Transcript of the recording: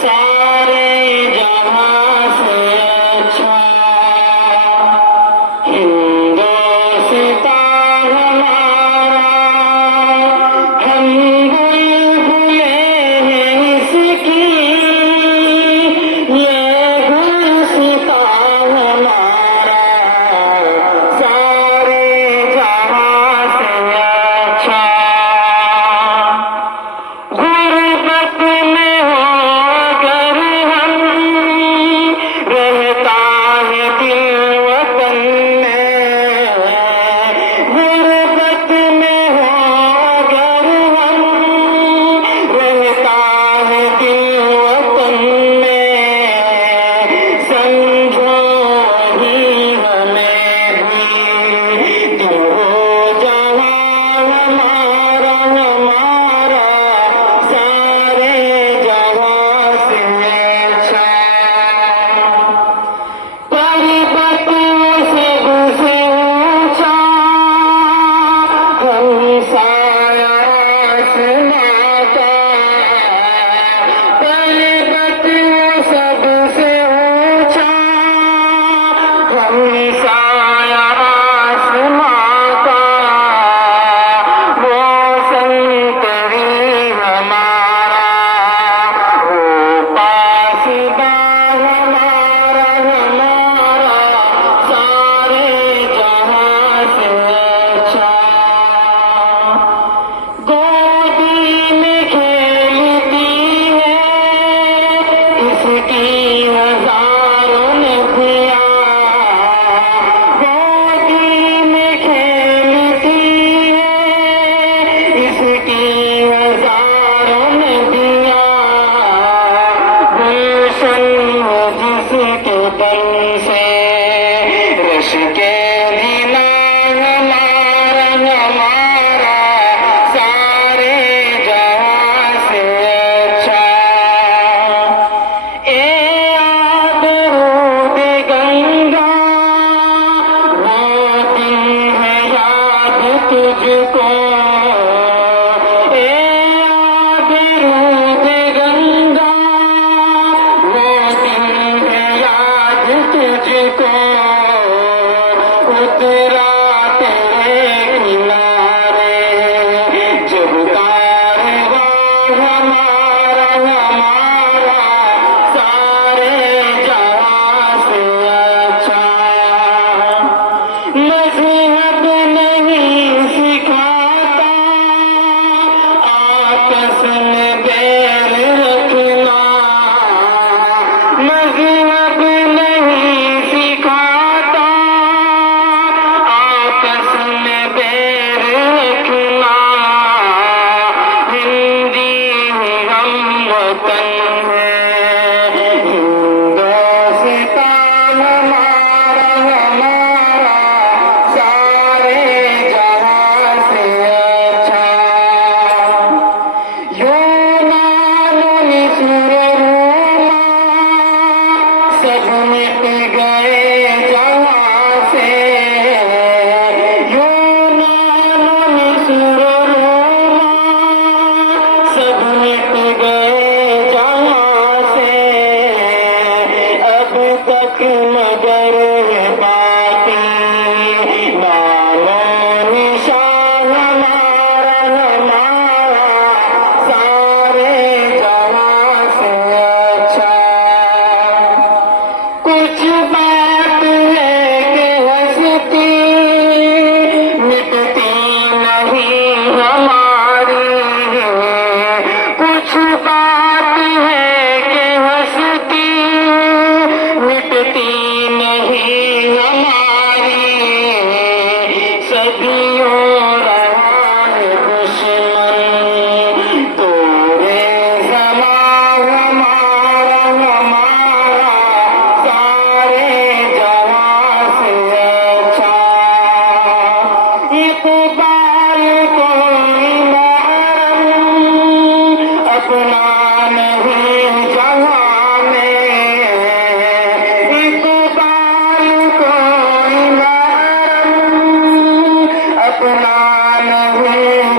सारे जहां से अच्छा हिंदुस्तान हमारा, हम बुलबुलें हैं इसकी, ये गुलसितां हमारा, सारे जहां से अच्छा। गुर्बत में हो अगर हम, रहता है दिल वतन में। गुर्बत में हो अगर हम, रहता है दिल वतन में। समझो ही हमें भी, दिल हो जहां हमारा हमारा, सारे जहां से अच्छा। पर्वतों से गुज़रे ऊंचा, हम साया आसमां का। पर्वतों सबसे ऊंचा, हम साया आसमां का। वो संतरी हमारा, वो पासबान हमारा हमारा, सारे जहां से अच्छा। गोदी में खेलती है इसकी हजारों नदियां। गोदी में खेलती है इसकी हजारों नदियां। गुलशन हो जिसके तन से, रश के गिला हमारा हमारा, सारे जहां से अच्छा। ए आबरूद गंगा, रोती है याद तुझको। ए आबरूद गंगा, रोती है याद तुझको। उतरा तेरे किनारे जब कारवां हमारा हमारा, सारे जहां से अच्छा। मज़हब नहीं सिखाता आपस में बैर रखना। मज़हब नहीं सिखाता आपस में बैर रखना। हिंदी हम वतन है, हिंदुस्तान हमारा हमारा, सारे जहां से अच्छा। यूनान मिस्र रोमा, सब मिट गए जहां से। यूनान मिस्र रोमा, सब मिट गए जहां से। अब तक मगर है बाकी नामो निशान हमारा हमारा, सारे जहां से अच्छा। कुछ बात है कि हंसती मिटती नहीं हमारी। कुछ बात है कि हंसती मिटती नहीं हमारी। सदियों रहा है दुश्मन तोरे ज़मां हमारा हमारा, सारे जहां से अच्छा। इक़बाल कोई महरम अपना नहीं जहां में। इक़बाल कोई महरम अपना नहीं